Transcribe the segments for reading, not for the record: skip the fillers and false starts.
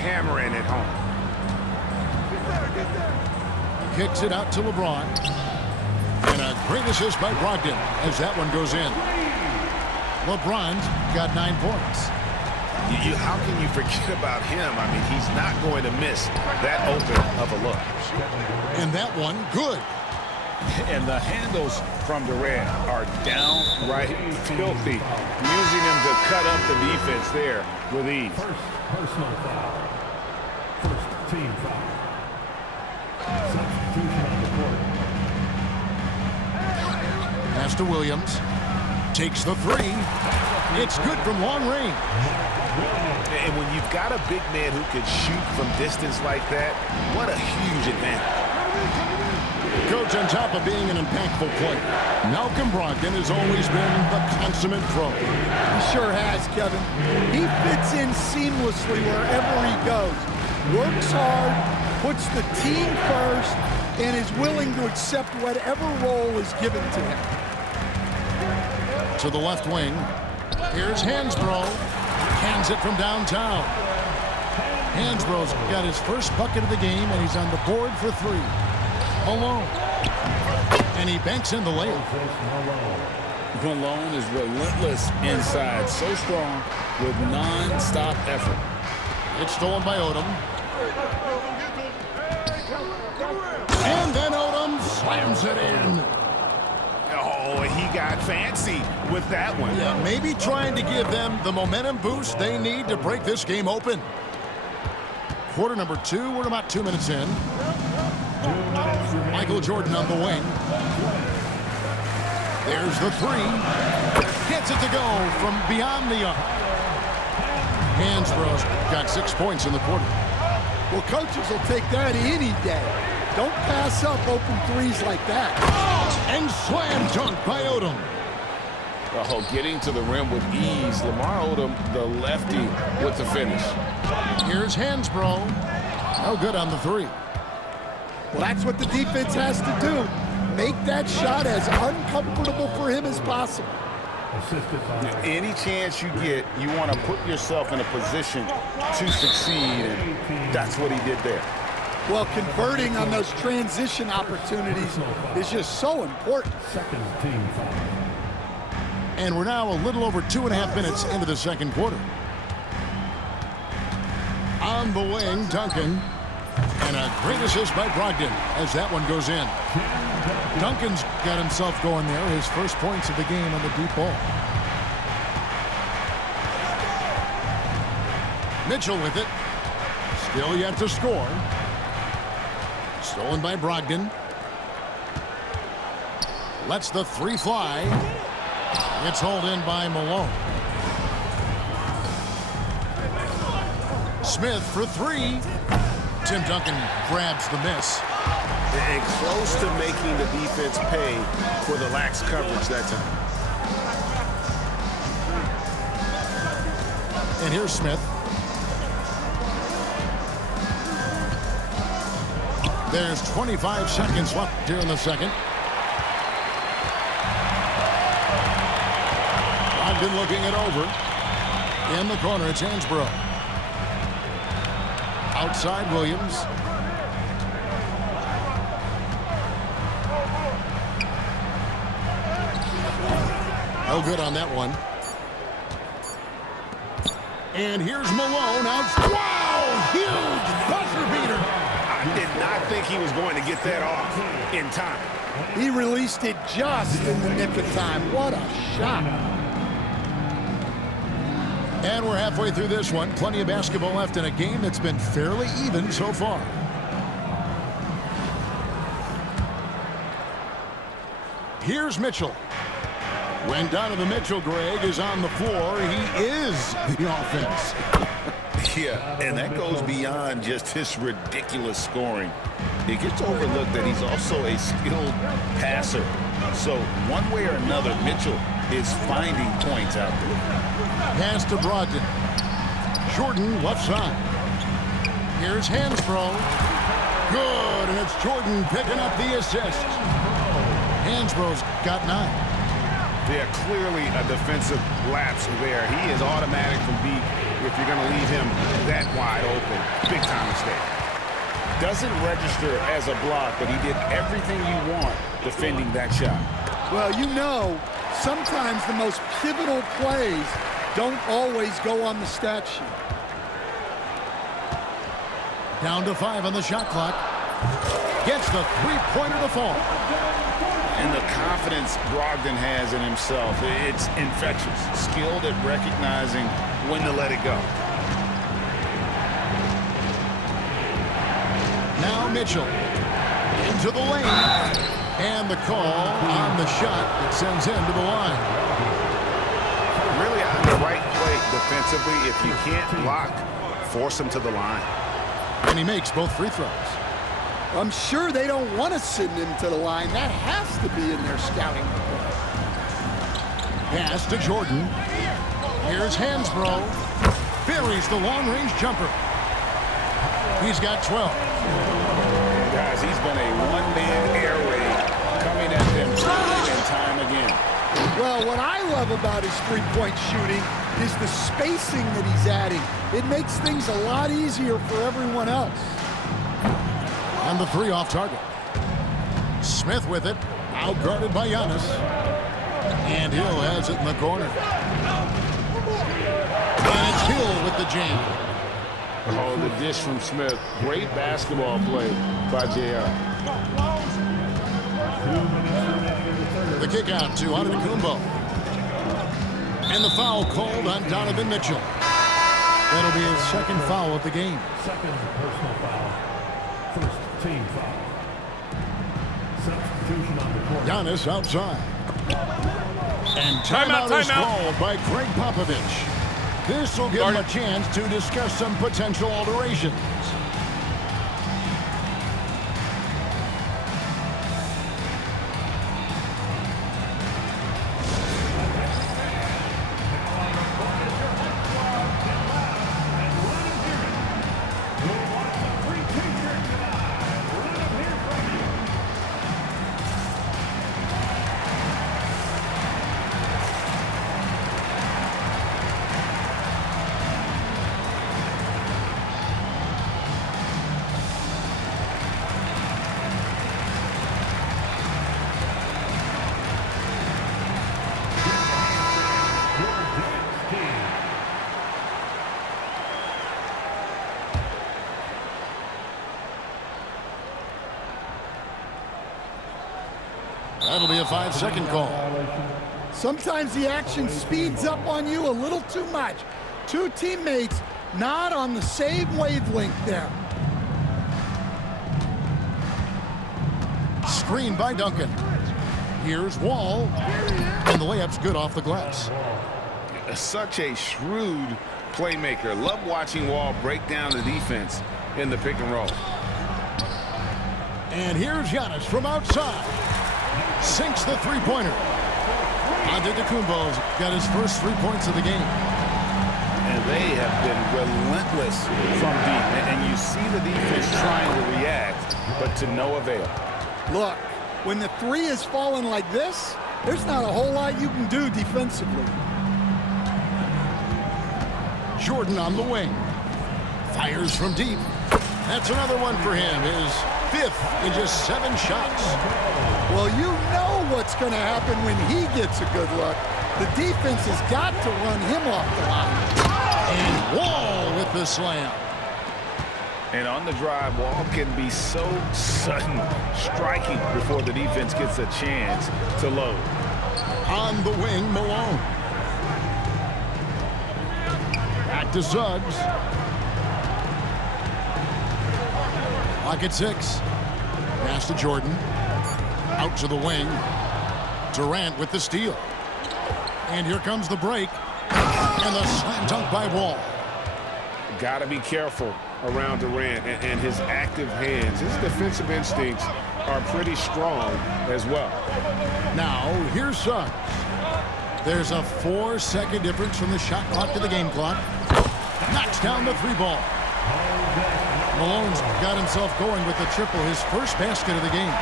hammering it home. Kicks it out to LeBron. And a great assist by Brogdon as that one goes in. LeBron's got 9 points. How can you forget about him? I mean, he's not going to miss that open of a look. And that one, good. And the handles from Durant are downright filthy, using him to cut up the defense there with ease. First personal foul. First team foul. Substitution on the court. Pass to Williams. Takes the three. It's good from long range. And when you've got a big man who can shoot from distance like that, what a huge advantage. Coach, on top of being an impactful player, Malcolm Brogdon has always been the consummate pro. He sure has, Kevin. He fits in seamlessly wherever he goes. Works hard, puts the team first, and is willing to accept whatever role is given to him. To the left wing. Here's Hansbrough. Hands it from downtown. Hansbrough's got his first bucket of the game, and he's on the board for 3. Malone. And he banks in the layup. Malone is relentless inside, so strong with non-stop effort. It's stolen by Odom. And then Odom slams it in. Oh, he got fancy with that one. Yeah, maybe trying to give them the momentum boost they need to break this game open. Quarter number 2, we're about 2 minutes in. Michael Jordan on the wing. There's the 3. Gets it to go from beyond the arc. Hansbrough's got 6 points in the quarter. Well, coaches will take that any day. Don't pass up open threes like that. And slam dunk by Odom. Oh, getting to the rim with ease. Lamar Odom, the lefty, with the finish. Here's Hansbrough. No good on the 3. Well, that's what the defense has to do. Make that shot as uncomfortable for him as possible. Any chance you get, you want to put yourself in a position to succeed, and that's what he did there. Well, converting on those transition opportunities is just so important. Second team foul. And we're now a little over 2.5 minutes into the second quarter. On the wing, Duncan. And a great assist by Brogdon as that one goes in. Duncan's got himself going there. His first points of the game on the deep ball. Mitchell with it. Still yet to score. Stolen by Brogdon. Lets the 3 fly. It's hauled in by Malone. Smith for 3. Tim Duncan grabs the miss. And close to making the defense pay for the lax coverage that time. And here's Smith. There's 25 seconds left here in the second. Brogdon looking it over. In the corner, it's Hansbrough. Outside, Williams. No good on that one. And here's Malone out. Wow! Huge buzzer beater. I did not think he was going to get that off in time. He released it just in the nick of time. What a shot. And we're halfway through this one. Plenty of basketball left in a game that's been fairly even so far. Here's Mitchell. When Donovan Mitchell, Greg, is on the floor, he is the offense. Yeah, and that goes beyond just his ridiculous scoring. It gets overlooked that he's also a skilled passer. So one way or another, Mitchell is finding points out there. Pass to Brogdon. Jordan left side. Here's Hansbrough. Good, and it's Jordan picking up the assist. Hansbrough's got 9. Yeah, clearly a defensive lapse there. He is automatic from deep if you're going to leave him that wide open. Doesn't register as a block, but he did everything you want defending that shot. Well, you know, sometimes the most pivotal plays don't always go on the stat sheet. Down to 5 on the shot clock. Gets the three-pointer to fall. And the confidence Brogdon has in himself, it's infectious. Skilled at recognizing when to let it go. Now Mitchell into the lane. And the call on the shot that sends him to the line. Really on the right play defensively. If you can't block, force him to the line. And he makes both free throws. I'm sure they don't want to send him to the line. That has to be in their scouting report. Pass to Jordan. Here's Hansbrough. Buries the long-range jumper. He's got 12. Guys, he's been a one-man air raid coming at them time and time again. Well, what I love about his three-point shooting is the spacing that he's adding. It makes things a lot easier for everyone else. And the 3 off target. Smith with it. Out-guarded by Giannis. And Hill has it in the corner. And it's Hill with the jam. Oh, the dish from Smith. Great basketball play by JR. The kick out to Antetokounmpo. And the foul called on Donovan Mitchell. That'll be his second foul of the game. Second personal foul. First team foul. Substitution on the court. Giannis outside. And timeout is called by Greg Popovich. This will give him a chance to discuss some potential alterations. That'll be a 5-second call. Sometimes the action speeds up on you a little too much. Two teammates not on the same wavelength there. Screen by Duncan. Here's Wall. And the layup's good off the glass. Such a shrewd playmaker. Love watching Wall break down the defense in the pick and roll. And here's Giannis from outside. Sinks the three-pointer. Antetokounmpo's got his first 3 points of the game. And they have been relentless from deep. And you see the defense trying to react, but to no avail. Look, when the 3 is falling like this, there's not a whole lot you can do defensively. Jordan on the wing. Fires from deep. That's another one for him. His 5th in just 7 shots. Well, you know what's going to happen when he gets a good look. The defense has got to run him off the line. And Wall with the slam. And on the drive, Wall can be so sudden, striking before the defense gets a chance to load. On the wing, Malone. Back to Suggs. Lock at 6. Pass to Jordan. Out to the wing. Durant with the steal. And here comes the break. And the slam dunk by Wall. Got to be careful around Durant and his active hands. His defensive instincts are pretty strong as well. Now, here's Suggs. There's a 4-second difference from the shot clock to the game clock. Knocks down the 3 ball. Malone's got himself going with the triple, his first basket of the game.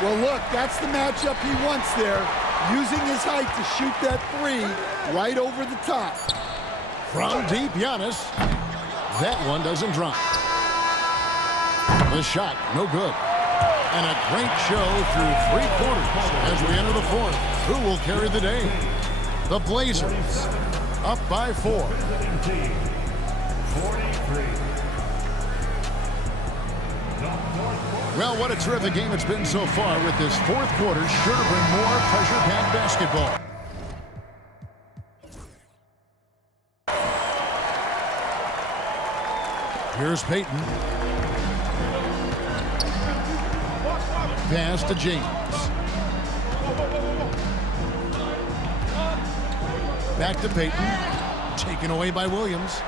Well, look, that's the matchup he wants there. Using his height to shoot that 3 right over the top. From deep, Giannis. That one doesn't drop. The shot, no good. And a great show through 3 quarters as we enter the 4th. Who will carry the day? The Blazers up by 4. Well, what a terrific game it's been so far, with this 4th quarter sure to bring more pressure-packed basketball. Here's Payton. Pass to James. Back to Payton. Taken away by Williams.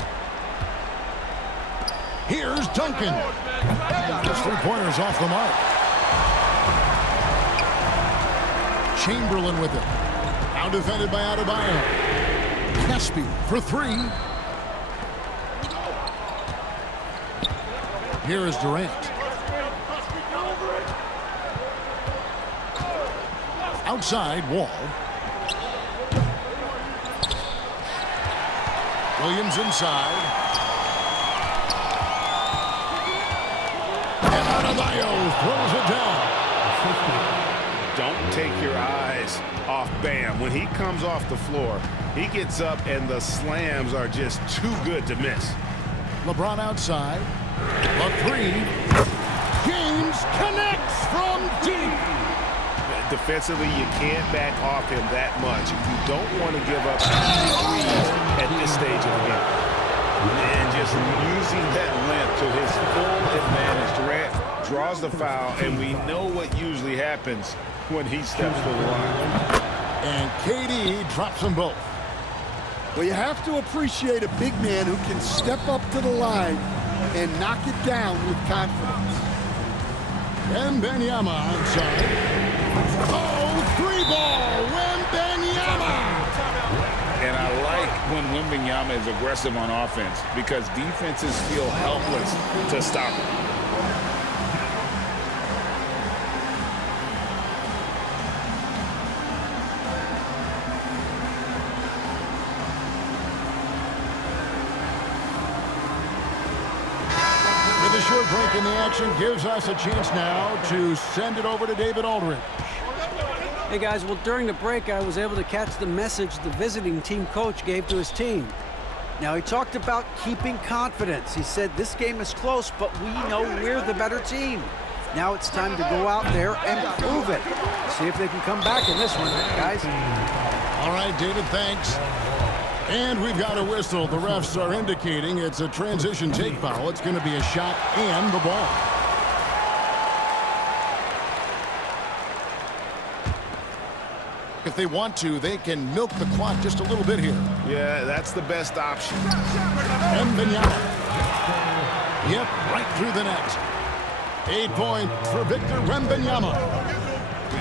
Here's Duncan. His 3-pointer's off the mark. Chamberlain with it. Now defended by Adebayo. Caspi for 3. Here is Durant. Outside, Wall. Williams inside. And Adebayo throws it down. Don't take your eyes off Bam. When he comes off the floor, he gets up and the slams are just too good to miss. LeBron outside. A 3. James connects from deep. Defensively, you can't back off him that much. You don't want to give up threes at this stage of the game. And just using that length to his full advantage. Durant draws the foul, and we know what usually happens when he steps to the line. And KD drops them both. Well, you have to appreciate a big man who can step up to the line and knock it down with confidence. Wembanyama outside. Oh, 3-ball, Wembanyama! And I like when Wembanyama is aggressive on offense, because defenses feel helpless to stop him. The short break in the action gives us a chance now to send it over to David Aldridge. Hey guys, well, during the break I was able to catch the message the visiting team coach gave to his team. Now, he talked about keeping confidence. He said this game is close, but we know we're the better team. Now it's time to go out there and prove it. See if they can come back in this one, guys. All right, David, thanks. And we've got a whistle. The refs are indicating it's a transition take foul. It's going to be a shot and the ball. If they want to, they can milk the clock just a little bit here. Yeah, that's the best option. Wembanyama. Yep, right through the net. 8 points for Victor Wembanyama.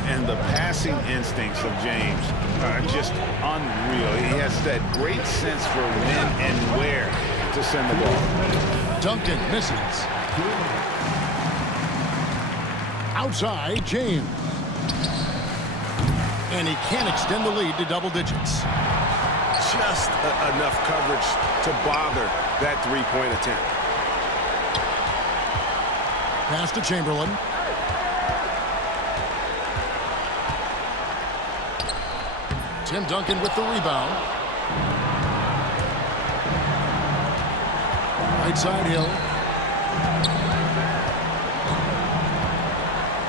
And the passing instincts of James are just unreal. He has that great sense for when and where to send the ball. Duncan misses. Outside, James. And he can't extend the lead to double digits. Just enough coverage to bother that three-point attempt. Pass to Chamberlain. Tim Duncan with the rebound. Right side, Hill.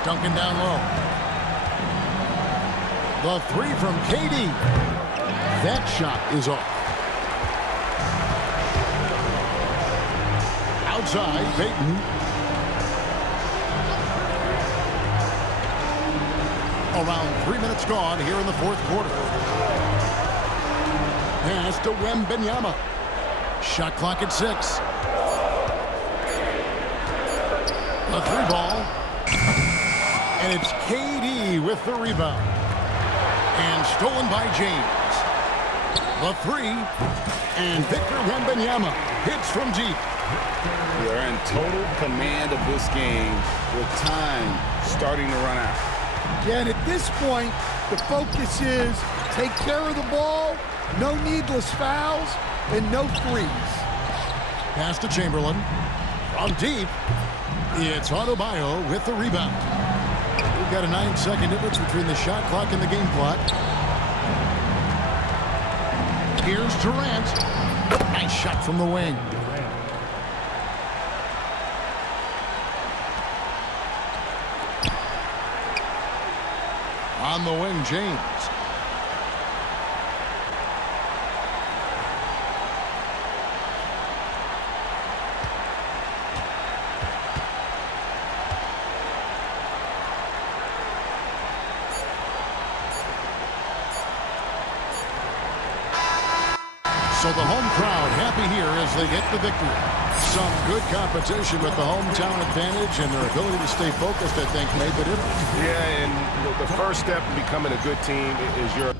Duncan down low. The 3 from KD. That shot is off. Outside, Payton. Around 3 minutes gone here in the 4th quarter. Pass to Wembanyama. Shot clock at 6. A 3-ball. And it's KD with the rebound. And stolen by James. The 3. And Victor Wembanyama hits from deep. They're in total command of this game with time starting to run out. Yeah, and at this point, the focus is take care of the ball, no needless fouls, and no threes. Pass to Chamberlain. From deep, it's Adebayo with the rebound. We've got a 9-second difference between the shot clock and the game clock. Here's Durant. Nice shot from the wing. On the wing, James. So the home crowd happy here as they get the victory. Some good competition with the hometown advantage, and their ability to stay focused, I think, made the difference. Yeah, and the first step in becoming a good team is your